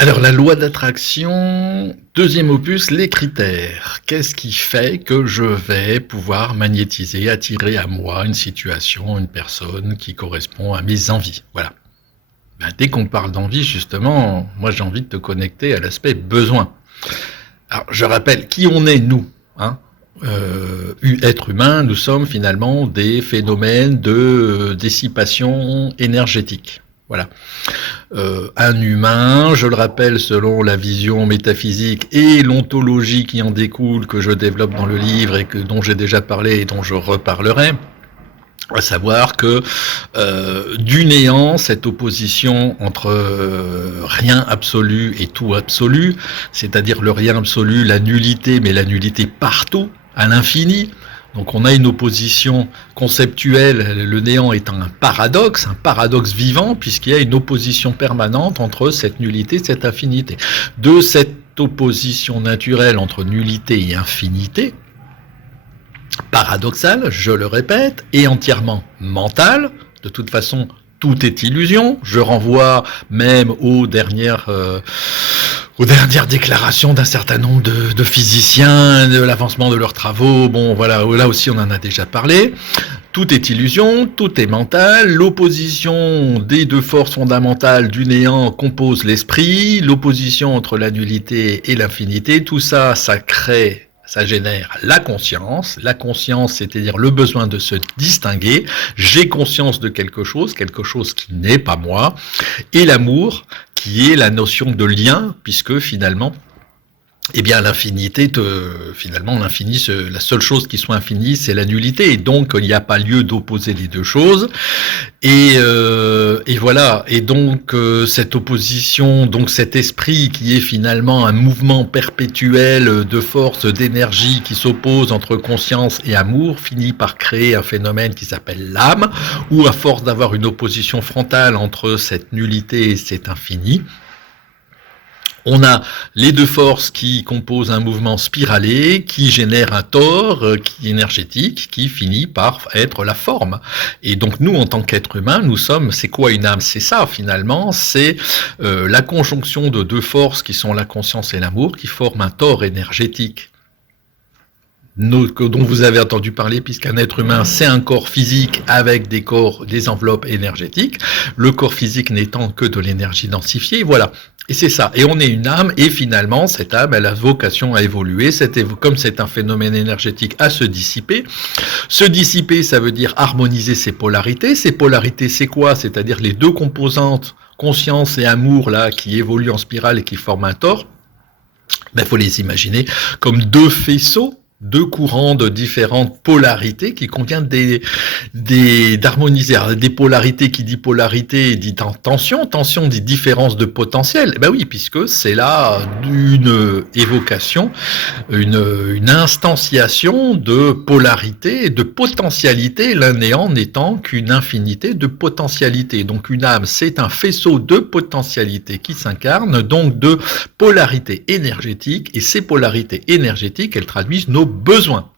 Alors, la loi d'attraction, deuxième opus, les critères. Qu'est-ce qui fait que je vais pouvoir magnétiser, attirer à moi une situation, une personne qui correspond à mes envies? Voilà. Ben, dès qu'on parle d'envie, justement, moi j'ai envie de te connecter à l'aspect besoin. Alors, je rappelle qui on est, nous, hein. Être humain, nous sommes finalement des phénomènes de dissipation énergétique. Voilà. Un humain, je le rappelle, selon la vision métaphysique et l'ontologie qui en découle, que je développe dans le livre et dont j'ai déjà parlé et dont je reparlerai, à savoir que du néant, cette opposition entre rien absolu et tout absolu, c'est-à-dire le rien absolu, la nullité, mais la nullité partout, à l'infini. Donc on a une opposition conceptuelle, le néant étant un paradoxe vivant, puisqu'il y a une opposition permanente entre cette nullité et cette infinité. De cette opposition naturelle entre nullité et infinité, paradoxale, je le répète, et entièrement mentale. De toute façon, tout est illusion. Je renvoie même aux dernières déclarations d'un certain nombre de physiciens, de l'avancement de leurs travaux. Bon, voilà, là aussi on en a déjà parlé. Tout est illusion, tout est mental. L'opposition des deux forces fondamentales du néant compose l'esprit. L'opposition entre la nullité et l'infinité, tout ça, ça génère la conscience. La conscience, c'est-à-dire le besoin de se distinguer. J'ai conscience de quelque chose qui n'est pas moi. Et l'amour, qui est la notion de lien, puisque finalement, eh bien, l'infinité, finalement, l'infini, la seule chose qui soit infinie, c'est la nullité. Et donc, il n'y a pas lieu d'opposer les deux choses. Et voilà. Et donc, cette opposition, donc cet esprit qui est finalement un mouvement perpétuel de force, d'énergie qui s'oppose entre conscience et amour, finit par créer un phénomène qui s'appelle l'âme, où à force d'avoir une opposition frontale entre cette nullité et cet infini, on a les deux forces qui composent un mouvement spiralé, qui génère un tore qui est énergétique, qui finit par être la forme. Et donc nous, en tant qu'êtres humains, nous sommes, c'est quoi une âme? C'est ça finalement, c'est la conjonction de deux forces qui sont la conscience et l'amour, qui forment un tore énergétique. Dont vous avez entendu parler, puisqu'un être humain, c'est un corps physique avec des enveloppes énergétiques, le corps physique n'étant que de l'énergie densifiée, voilà. Et c'est ça. Et on est une âme, et finalement, cette âme, elle a vocation à évoluer, comme c'est un phénomène énergétique, à se dissiper. Se dissiper, ça veut dire harmoniser ses polarités. Ces polarités, c'est quoi? C'est-à-dire les deux composantes, conscience et amour, là, qui évoluent en spirale et qui forment un tore. Ben, faut les imaginer comme deux faisceaux, deux courants de différentes polarités qui convient d'harmoniser. Des polarités, qui dit polarité dit tension, tension dit différence de potentiel. Ben oui, puisque c'est là une évocation, une instantiation de polarité et de potentialité, l'un néant n'étant qu'une infinité de potentialités. Donc une âme, c'est un faisceau de potentialités qui s'incarne, donc de polarités énergétiques, et ces polarités énergétiques, elles traduisent nos besoins.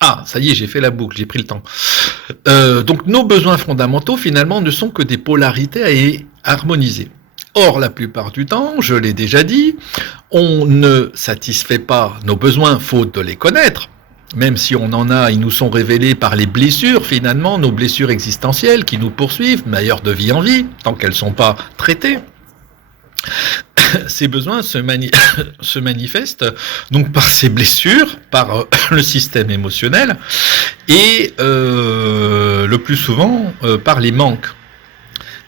Ah, ça y est, j'ai fait la boucle, j'ai pris le temps. Donc nos besoins fondamentaux, finalement, ne sont que des polarités à harmoniser. Or, la plupart du temps, je l'ai déjà dit, on ne satisfait pas nos besoins faute de les connaître. Même si on en a, ils nous sont révélés par les blessures, finalement, nos blessures existentielles qui nous poursuivent, d'ailleurs de vie en vie, tant qu'elles ne sont pas traitées. Ces besoins se manifestent donc par ces blessures, par le système émotionnel, et le plus souvent par les manques.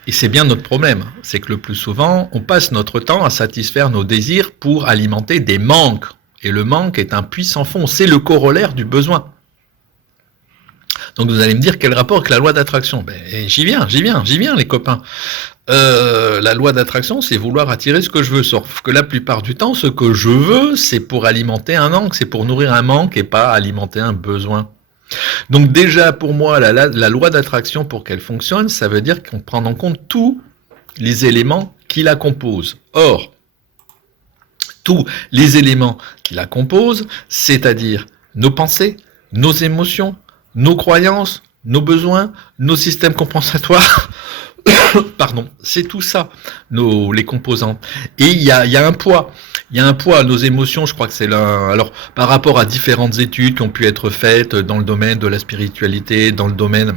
Et c'est bien notre problème, c'est que le plus souvent, on passe notre temps à satisfaire nos désirs pour alimenter des manques. Et le manque est un puissant fond, c'est le corollaire du besoin. Donc vous allez me dire quel rapport avec la loi d'attraction? Ben, j'y viens les copains. La loi d'attraction, c'est vouloir attirer ce que je veux, sauf que la plupart du temps, ce que je veux, c'est pour alimenter un manque, c'est pour nourrir un manque et pas alimenter un besoin. Donc déjà, pour moi, la loi d'attraction, pour qu'elle fonctionne, ça veut dire qu'on prend en compte tous les éléments qui la composent. Or, tous les éléments qui la composent, c'est-à-dire nos pensées, nos émotions, nos croyances, nos besoins, nos systèmes compensatoires, Pardon, c'est tout ça, les composants. Et il y a un poids. Il y a un poids. Nos émotions, je crois que c'est là. Alors, par rapport à différentes études qui ont pu être faites dans le domaine de la spiritualité, dans le domaine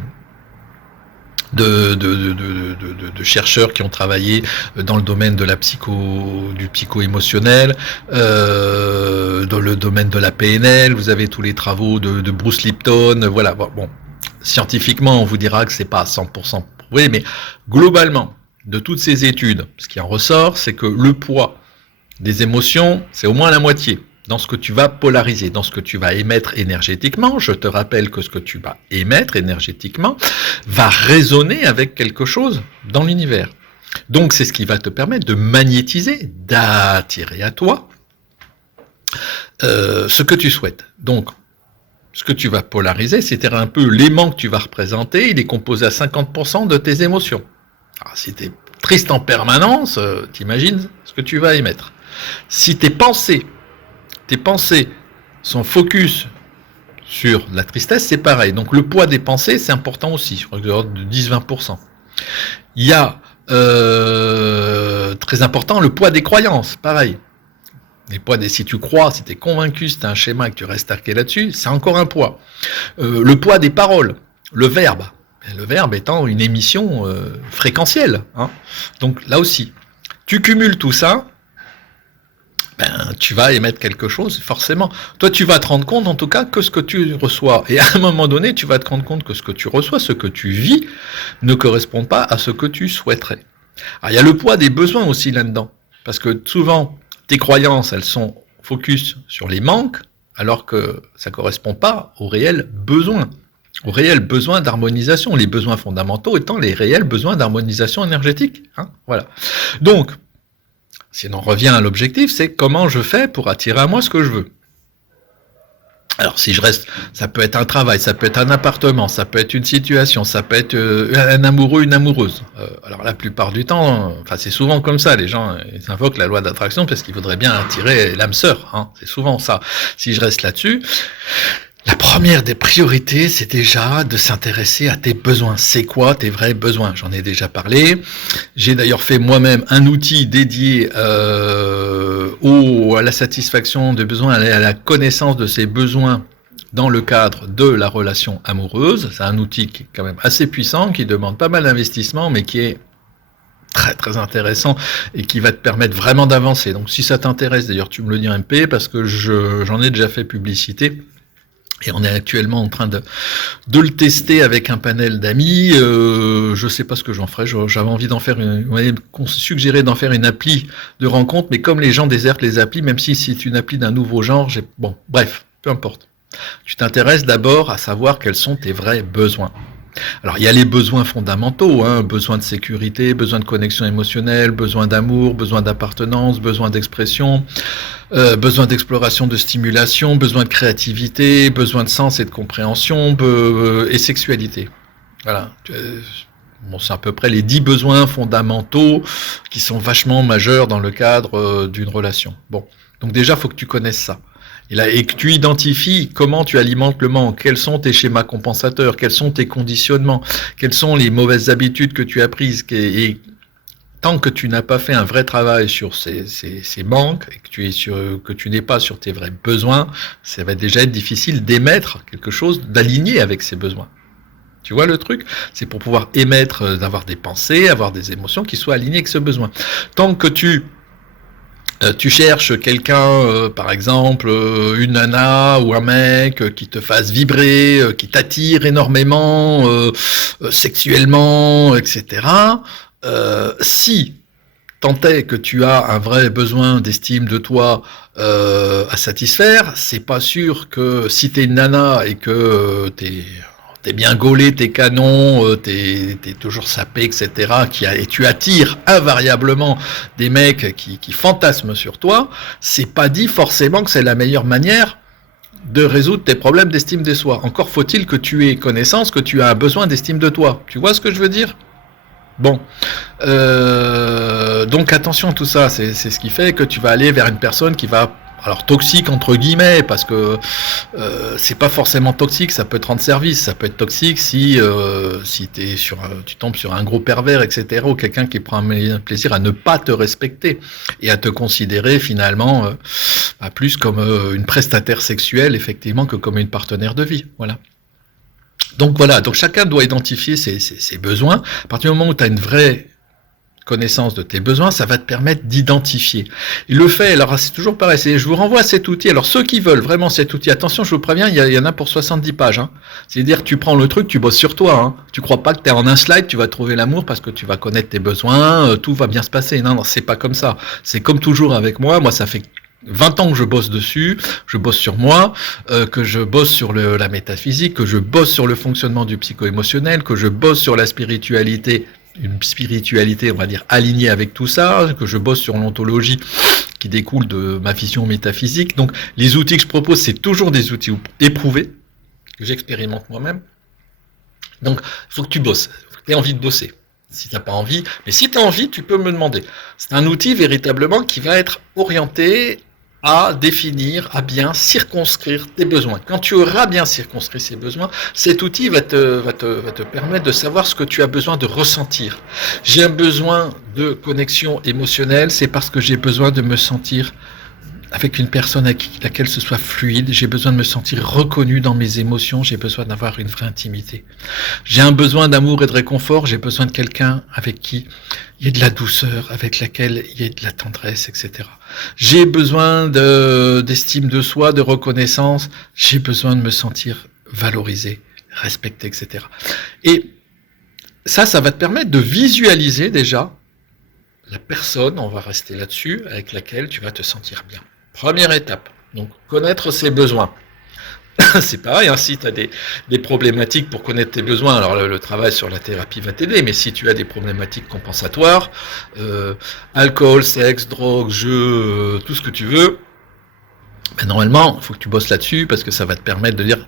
de chercheurs qui ont travaillé dans le domaine de la du psycho-émotionnel, dans le domaine de la PNL, vous avez tous les travaux de Bruce Lipton, voilà. Bon, scientifiquement, on vous dira que c'est pas à 100% prouvé, mais globalement, de toutes ces études, ce qui en ressort, c'est que le poids des émotions, c'est au moins la moitié dans ce que tu vas polariser, dans ce que tu vas émettre énergétiquement. Je te rappelle que ce que tu vas émettre énergétiquement va résonner avec quelque chose dans l'univers. Donc c'est ce qui va te permettre de magnétiser, d'attirer à toi ce que tu souhaites. Donc ce que tu vas polariser, c'est un peu l'aimant que tu vas représenter, il est composé à 50% de tes émotions. Alors si tu es triste en permanence, t'imagines ce que tu vas émettre. Si tes pensées sont focus sur la tristesse, c'est pareil. Donc le poids des pensées, c'est important aussi, je crois que de 10-20%. Il y a, très important, le poids des croyances, pareil. Si tu crois, si tu es convaincu, si tu as un schéma et que tu restes arqué là-dessus, c'est encore un poids. Le poids des paroles, le verbe étant une émission fréquentielle. Hein. Donc là aussi, tu cumules tout ça, tu vas émettre quelque chose, forcément. Toi, tu vas te rendre compte, en tout cas, que ce que tu reçois. Et à un moment donné, tu vas te rendre compte que ce que tu reçois, ce que tu vis, ne correspond pas à ce que tu souhaiterais. Alors, il y a le poids des besoins aussi là-dedans. Parce que souvent, tes croyances, elles sont focus sur les manques, alors que ça ne correspond pas aux réels besoins. Aux réels besoins d'harmonisation. Les besoins fondamentaux étant les réels besoins d'harmonisation énergétique. Hein, voilà. Donc, si on revient à l'objectif, c'est comment je fais pour attirer à moi ce que je veux. Alors si je reste, ça peut être un travail, ça peut être un appartement, ça peut être une situation, ça peut être un amoureux, une amoureuse. Alors la plupart du temps, c'est souvent comme ça, les gens ils invoquent la loi d'attraction parce qu'ils voudraient bien attirer l'âme sœur. Hein, c'est souvent ça. Si je reste là-dessus, la première des priorités, c'est déjà de s'intéresser à tes besoins. C'est quoi tes vrais besoins? J'en ai déjà parlé. J'ai d'ailleurs fait moi-même un outil dédié à la satisfaction des besoins, à la connaissance de ces besoins dans le cadre de la relation amoureuse. C'est un outil qui est quand même assez puissant, qui demande pas mal d'investissement, mais qui est très très intéressant et qui va te permettre vraiment d'avancer. Donc si ça t'intéresse, d'ailleurs tu me le dis en MP, parce que j'en ai déjà fait publicité. Et on est actuellement en train de le tester avec un panel d'amis. Je sais pas ce que j'en ferai. J'avais envie d'en faire on m'avait suggéré d'en faire une appli de rencontre, mais comme les gens désertent les applis, même si c'est une appli d'un nouveau genre, bon, bref, peu importe. Tu t'intéresses d'abord à savoir quels sont tes vrais besoins. Alors il y a les besoins fondamentaux, hein, besoin de sécurité, besoin de connexion émotionnelle, besoin d'amour, besoin d'appartenance, besoin d'expression, besoin d'exploration, de stimulation, besoin de créativité, besoin de sens et de compréhension, et sexualité. Voilà. Bon, c'est à peu près les 10 besoins fondamentaux qui sont vachement majeurs dans le cadre d'une relation. Bon, donc déjà, il faut que tu connaisses ça. Et que tu identifies comment tu alimentes le manque, quels sont tes schémas compensateurs, quels sont tes conditionnements, quelles sont les mauvaises habitudes que tu as prises. Et tant que tu n'as pas fait un vrai travail sur ces manques, et que tu n'es pas sur tes vrais besoins, ça va déjà être difficile d'émettre quelque chose, d'aligner avec ces besoins. Tu vois le truc? C'est pour pouvoir émettre, d'avoir des pensées, avoir des émotions qui soient alignées avec ce besoin. Tant que tu cherches quelqu'un, par exemple, une nana ou un mec qui te fasse vibrer, qui t'attire énormément sexuellement, etc. Si tant est que tu as un vrai besoin d'estime de toi à satisfaire, c'est pas sûr que si t'es une nana et que t'es bien gaulé, t'es canon, t'es toujours sapé, etc. Et tu attires invariablement des mecs qui fantasment sur toi, c'est pas dit forcément que c'est la meilleure manière de résoudre tes problèmes d'estime de soi. Encore faut-il que tu aies connaissance que tu as un besoin d'estime de toi. Tu vois ce que je veux dire ? Bon, donc attention à tout ça, c'est ce qui fait que tu vas aller vers une personne qui va Alors toxique entre guillemets, parce que c'est pas forcément toxique, ça peut te rendre service, ça peut être toxique si tu tombes sur un gros pervers, etc., ou quelqu'un qui prend un plaisir à ne pas te respecter et à te considérer finalement plus comme une prestataire sexuelle, effectivement, que comme une partenaire de vie. Voilà. Donc voilà, donc chacun doit identifier ses besoins. À partir du moment où tu as une vraie connaissance de tes besoins, ça va te permettre d'identifier. Il le fait, alors c'est toujours pareil, je vous renvoie à cet outil. Alors ceux qui veulent vraiment cet outil, attention, je vous préviens, il y en a pour 70 pages. Hein. C'est-à-dire que tu prends le truc, tu bosses sur toi. Hein. Tu crois pas que tu es en un slide, tu vas trouver l'amour parce que tu vas connaître tes besoins, tout va bien se passer. Non, c'est pas comme ça. C'est comme toujours avec moi, ça fait 20 ans que je bosse dessus, je bosse sur moi, que je bosse sur la métaphysique, que je bosse sur le fonctionnement du psycho-émotionnel, que je bosse sur la spiritualité, une spiritualité, on va dire, alignée avec tout ça, que je bosse sur l'ontologie qui découle de ma vision métaphysique. Donc, les outils que je propose, c'est toujours des outils éprouvés, que j'expérimente moi-même. Donc, il faut que tu bosses, faut que tu aies envie de bosser. Si tu n'as pas envie, mais si tu as envie, tu peux me demander. C'est un outil véritablement qui va être orienté à définir, à bien circonscrire tes besoins. Quand tu auras bien circonscrit ces besoins, cet outil va te permettre de savoir ce que tu as besoin de ressentir. J'ai un besoin de connexion émotionnelle, c'est parce que j'ai besoin de me sentir avec une personne avec laquelle ce soit fluide, j'ai besoin de me sentir reconnu dans mes émotions, j'ai besoin d'avoir une vraie intimité. J'ai un besoin d'amour et de réconfort, j'ai besoin de quelqu'un avec qui il y ait de la douceur, avec laquelle il y ait de la tendresse, etc. J'ai besoin d'estime de soi, de reconnaissance, j'ai besoin de me sentir valorisé, respecté, etc. Et ça va te permettre de visualiser déjà la personne, on va rester là-dessus, avec laquelle tu vas te sentir bien. Première étape, donc connaître ses besoins. C'est pareil, hein, si tu as des problématiques pour connaître tes besoins, alors le travail sur la thérapie va t'aider, mais si tu as des problématiques compensatoires, alcool, sexe, drogue, jeu, tout ce que tu veux, normalement, il faut que tu bosses là-dessus, parce que ça va te permettre de dire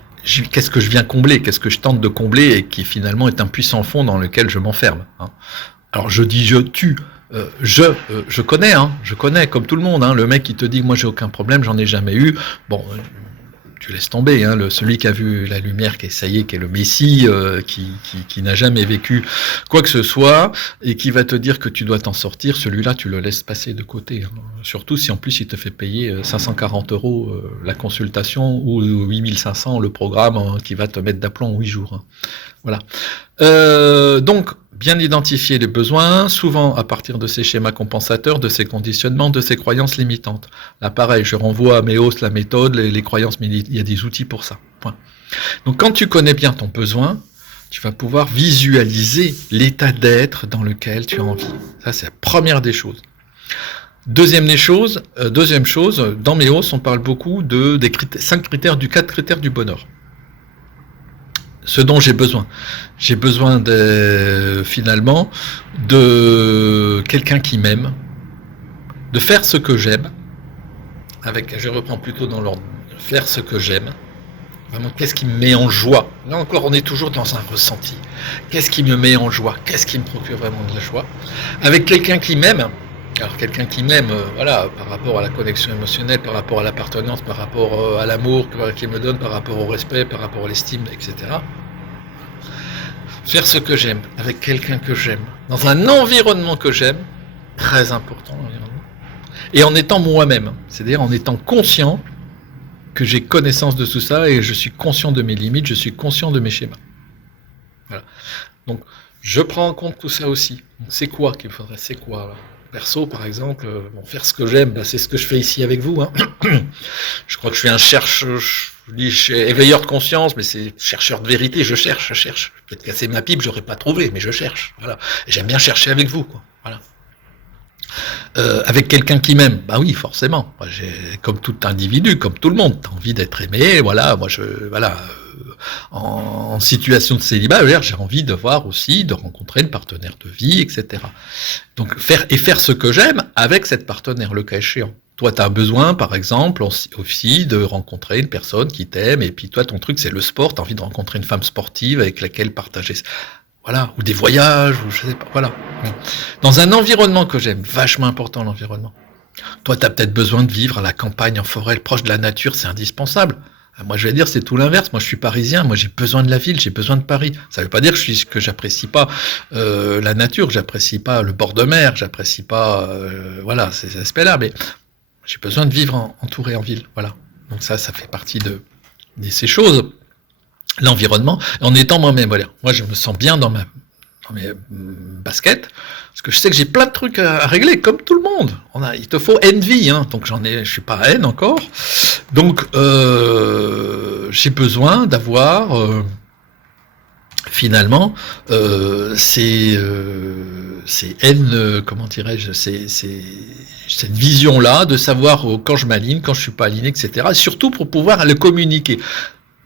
qu'est-ce que je viens combler, qu'est-ce que je tente de combler, et qui finalement est un puissant fond dans lequel je m'enferme. Hein. Alors je dis je connais, je connais comme tout le monde, le mec qui te dit moi j'ai aucun problème, j'en ai jamais eu. Bon, tu laisses tomber, celui qui a vu la lumière, qui est le Messie, qui n'a jamais vécu quoi que ce soit et qui va te dire que tu dois t'en sortir. Celui-là, tu le laisses passer de côté. Surtout si en plus il te fait payer 540 € la consultation ou 8500 le programme qui va te mettre d'aplomb en 8 jours. Voilà. Donc bien identifier les besoins, souvent à partir de ces schémas compensateurs, de ces conditionnements, de ces croyances limitantes. Là, pareil, je renvoie à Méos, la méthode, les croyances, mais il y a des outils pour ça. Point. Donc, quand tu connais bien ton besoin, tu vas pouvoir visualiser l'état d'être dans lequel tu as envie. Ça, c'est la première des choses. Deuxième chose, dans Méos, on parle beaucoup des 4 critères du bonheur. Ce dont j'ai besoin. J'ai besoin finalement de quelqu'un qui m'aime, de faire ce que j'aime, je reprends plutôt dans l'ordre, faire ce que j'aime, vraiment qu'est-ce qui me met en joie. Là encore, on est toujours dans un ressenti. Qu'est-ce qui me met en joie? Qu'est-ce qui me procure vraiment de la joie? Avec quelqu'un qui m'aime. Alors quelqu'un qui m'aime, par rapport à la connexion émotionnelle, par rapport à l'appartenance, par rapport à l'amour qu'il me donne, par rapport au respect, par rapport à l'estime, etc. Faire ce que j'aime, avec quelqu'un que j'aime, dans un environnement que j'aime, très important l'environnement, et en étant moi-même, c'est-à-dire en étant conscient que j'ai connaissance de tout ça et je suis conscient de mes limites, je suis conscient de mes schémas. Voilà. Donc je prends en compte tout ça aussi. C'est quoi qu'il me faudrait? C'est quoi là? Perso, par exemple, faire ce que j'aime, c'est ce que je fais ici avec vous. Je crois que je suis un chercheur, je dis éveilleur de conscience, mais c'est chercheur de vérité, je cherche. Je vais peut-être casser ma pipe, j'aurais pas trouvé, mais je cherche. Voilà. Et j'aime bien chercher avec vous, quoi. Voilà. Avec quelqu'un qui m'aime, bah oui, forcément. Moi, comme tout individu, comme tout le monde, t'as envie d'être aimé, voilà. Moi, en situation de célibat, j'ai envie de rencontrer une partenaire de vie, etc. Donc faire ce que j'aime avec cette partenaire, le cas échéant. Toi, tu as besoin, par exemple, aussi de rencontrer une personne qui t'aime, et puis toi, ton truc, c'est le sport, tu as envie de rencontrer une femme sportive avec laquelle partager, voilà, ou des voyages, ou je sais pas, voilà. Dans un environnement que j'aime, vachement important l'environnement. Toi, tu as peut-être besoin de vivre à la campagne, en forêt, proche de la nature, c'est indispensable. Moi, je vais dire, c'est tout l'inverse. Moi, je suis parisien. Moi, j'ai besoin de la ville, j'ai besoin de Paris. Ça ne veut pas dire que j'apprécie pas la nature, j'apprécie pas le bord de mer, j'apprécie pas voilà ces aspects-là. Mais j'ai besoin de vivre entouré en ville. Voilà. Donc ça fait partie de ces choses. L'environnement, en étant moi-même. Voilà. Moi, je me sens bien dans mes baskets, parce que je sais que j'ai plein de trucs à régler, comme tout le monde. Il te faut envie, hein, donc je suis pas à N encore. Donc j'ai besoin d'avoir finalement ces N, comment dirais-je, cette vision-là de savoir quand je m'aligne, quand je suis pas aligné, etc. Et surtout pour pouvoir le communiquer.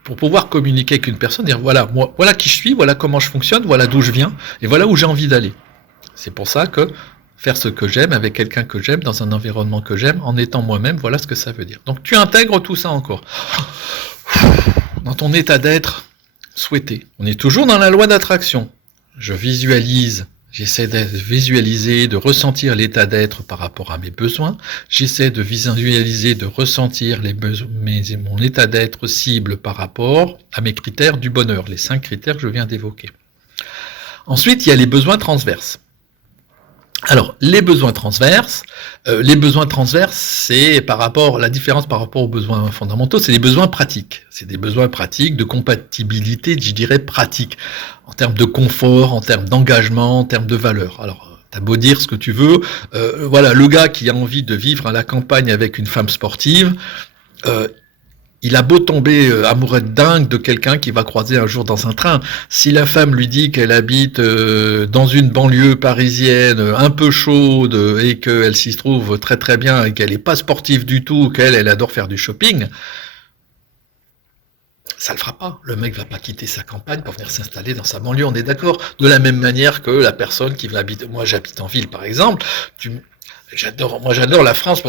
Pour pouvoir communiquer avec une personne, dire voilà, moi, voilà qui je suis, voilà comment je fonctionne, voilà d'où je viens, et voilà où j'ai envie d'aller. C'est pour ça que faire ce que j'aime avec quelqu'un que j'aime, dans un environnement que j'aime, en étant moi-même, voilà ce que ça veut dire. Donc tu intègres tout ça encore. Dans ton état d'être souhaité. On est toujours dans la loi d'attraction. Je visualise. J'essaie de visualiser, de ressentir l'état d'être par rapport à mes besoins. J'essaie de visualiser, de ressentir mon état d'être cible par rapport à mes critères du bonheur, les 5 critères que je viens d'évoquer. Ensuite, il y a les besoins transverses. Alors, les besoins transverses, c'est la différence par rapport aux besoins fondamentaux, c'est des besoins pratiques. C'est des besoins pratiques de compatibilité, je dirais pratique, en termes de confort, en termes d'engagement, en termes de valeur. Alors, t'as beau dire ce que tu veux, voilà, le gars qui a envie de vivre à la campagne avec une femme sportive, il a beau tomber amoureux de dingue de quelqu'un qui va croiser un jour dans un train. Si la femme lui dit qu'elle habite dans une banlieue parisienne un peu chaude et qu'elle s'y trouve très très bien et qu'elle n'est pas sportive du tout, qu'elle adore faire du shopping, ça le fera pas. Le mec va pas quitter sa campagne pour venir s'installer dans sa banlieue, on est d'accord. De la même manière que la personne qui va habiter... Moi, j'habite en ville, par exemple. J'adore la France.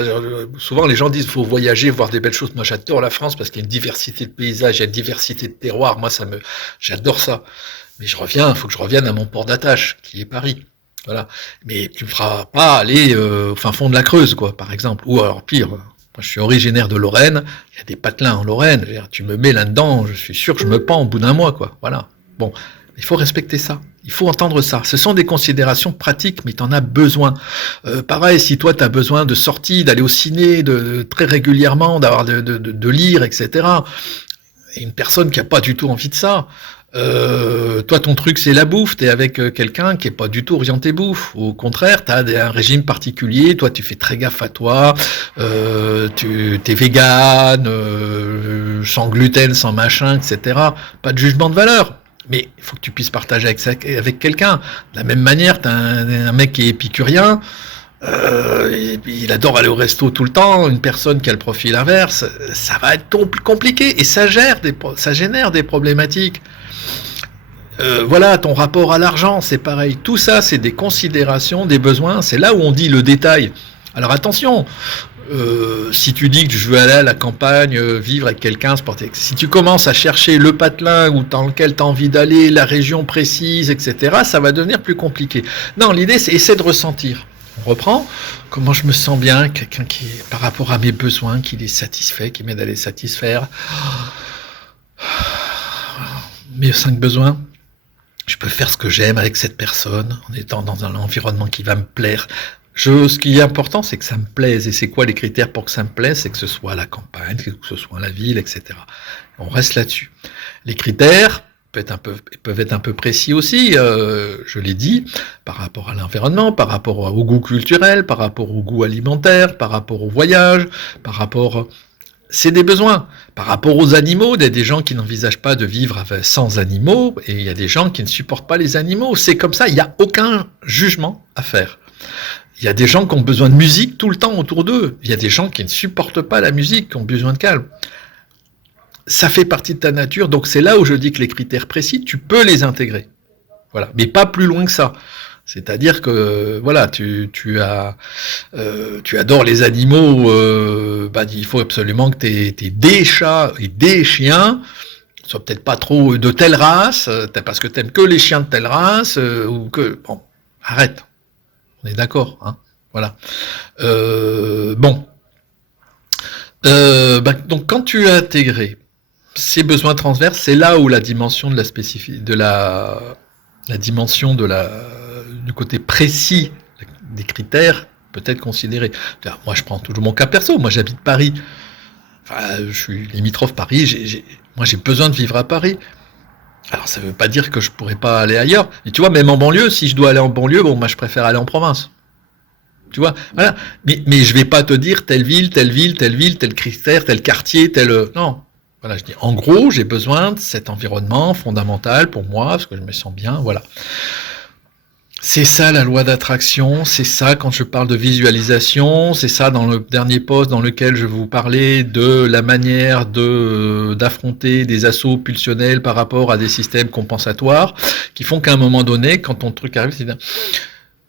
Souvent, les gens disent qu'il faut voyager, voir des belles choses. Moi, j'adore la France parce qu'il y a une diversité de paysages, il y a une diversité de terroirs. Moi, j'adore ça. Mais il faut que je revienne à mon port d'attache, qui est Paris. Voilà. Mais tu me feras pas aller au fin fond de la Creuse, quoi, par exemple. Ou alors, pire, moi, je suis originaire de Lorraine. Il y a des patelins en Lorraine. Tu me mets là-dedans, je suis sûr que je me pends au bout d'un mois, quoi. Voilà. Bon. Il faut respecter ça, il faut entendre ça. Ce sont des considérations pratiques, mais tu en as besoin. Pareil, si toi tu as besoin de sortir, d'aller au ciné, très régulièrement, de lire, etc. Et une personne qui n'a pas du tout envie de ça, toi ton truc c'est la bouffe, tu es avec quelqu'un qui n'est pas du tout orienté bouffe. Au contraire, tu as un régime particulier, toi tu fais très gaffe à toi, tu es vegan, sans gluten, sans machin, etc. Pas de jugement de valeur. Mais il faut que tu puisses partager avec quelqu'un. De la même manière, t'as un mec qui est épicurien, il adore aller au resto tout le temps, une personne qui a le profil inverse, ça va être compliqué et ça génère des problématiques. Voilà, ton rapport à l'argent, c'est pareil. Tout ça, c'est des considérations, des besoins, c'est là où on dit le détail. Alors attention, si tu dis que je veux aller à la campagne, vivre avec quelqu'un, si tu commences à chercher le patelin dans lequel tu as envie d'aller, la région précise, etc., ça va devenir plus compliqué. Non, l'idée, c'est essayer de ressentir. On reprend. Comment je me sens bien, quelqu'un qui, par rapport à mes besoins, qui les satisfait, qui m'aide à les satisfaire. Mes 5 besoins. Je peux faire ce que j'aime avec cette personne, en étant dans un environnement qui va me plaire. Ce qui est important, c'est que ça me plaise. Et c'est quoi les critères pour que ça me plaise? C'est que ce soit à la campagne, que ce soit à la ville, etc. On reste là-dessus. Les critères peuvent être un peu précis aussi, je l'ai dit, par rapport à l'environnement, par rapport au goût culturel, par rapport au goût alimentaire, par rapport au voyage, par rapport... C'est des besoins. Par rapport aux animaux, il y a des gens qui n'envisagent pas de vivre sans animaux, et il y a des gens qui ne supportent pas les animaux. C'est comme ça, il n'y a aucun jugement à faire. Il y a des gens qui ont besoin de musique tout le temps autour d'eux. Il y a des gens qui ne supportent pas la musique, qui ont besoin de calme. Ça fait partie de ta nature, donc c'est là où je dis que les critères précis, tu peux les intégrer. Voilà, mais pas plus loin que ça. C'est-à-dire que voilà, tu adores les animaux, il faut absolument que t'aies des chats et des chiens, soit peut-être pas trop de telle race, parce que t'aimes que les chiens de telle race, ou que bon, arrête. On est d'accord, hein. Voilà. Bon. Donc quand tu as intégré ces besoins transverses, c'est là où la dimension de la dimension du côté précis des critères peut être considérée. Moi, je prends toujours mon cas perso. Moi, j'habite Paris. Enfin, je suis limitrophe Paris. Moi, j'ai besoin de vivre à Paris. Alors, ça ne veut pas dire que je pourrais pas aller ailleurs. Et tu vois, même en banlieue, si je dois aller en banlieue, bon, moi, je préfère aller en province. Tu vois, voilà. Mais je vais pas te dire telle ville, telle ville, telle ville, tel critère, tel quartier, tel. Non. Voilà, je dis, en gros, j'ai besoin de cet environnement fondamental pour moi, parce que je me sens bien, voilà. C'est ça la loi d'attraction, c'est ça quand je parle de visualisation, c'est ça dans le dernier post dans lequel je vous parlais de la manière d'affronter des assauts pulsionnels par rapport à des systèmes compensatoires qui font qu'à un moment donné, quand ton truc arrive, c'est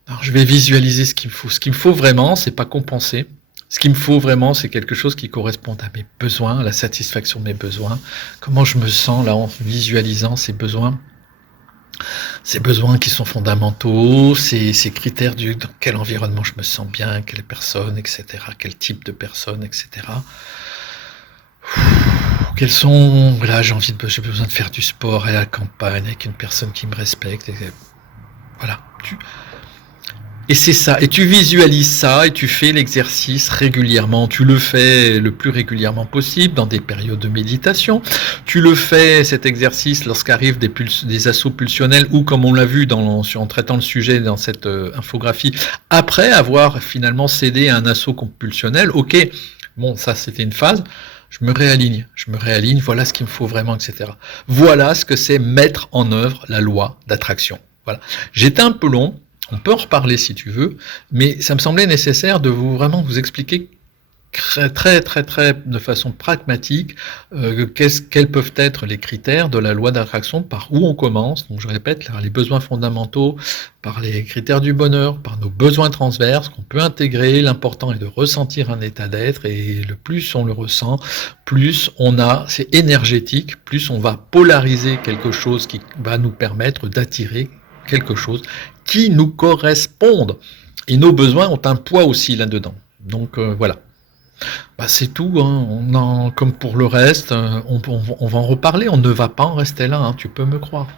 alors, je vais visualiser ce qu'il me faut. Ce qu'il me faut vraiment, c'est pas compenser. Ce qu'il me faut vraiment, c'est quelque chose qui corresponde à mes besoins, à la satisfaction de mes besoins. Comment je me sens là en visualisant ces besoins qui sont fondamentaux, ces critères dans quel environnement je me sens bien, quelle personne, etc., quel type de personne, etc. Quels sont, là j'ai besoin de faire du sport à la campagne avec une personne qui me respecte, voilà. Et c'est ça, et tu visualises ça, et tu fais l'exercice régulièrement, tu le fais le plus régulièrement possible dans des périodes de méditation, tu le fais cet exercice lorsqu'arrivent des assauts pulsionnels, ou comme on l'a vu en traitant le sujet dans cette infographie, après avoir finalement cédé à un assaut pulsionnel, ok, bon ça c'était une phase, je me réaligne, voilà ce qu'il me faut vraiment, etc. Voilà ce que c'est mettre en œuvre la loi d'attraction. Voilà. J'étais un peu long, on peut en reparler si tu veux, mais ça me semblait nécessaire de vraiment vous expliquer très de façon pragmatique quels peuvent être les critères de la loi d'attraction, par où on commence. Donc je répète, les besoins fondamentaux, par les critères du bonheur, par nos besoins transverses qu'on peut intégrer. L'important est de ressentir un état d'être, et le plus on le ressent, plus c'est énergétique, plus on va polariser quelque chose qui va nous permettre d'attirer quelque chose qui nous corresponde. Et nos besoins ont un poids aussi là-dedans. Donc voilà. C'est tout, hein. Comme pour le reste, on va en reparler, on ne va pas en rester là, hein, tu peux me croire.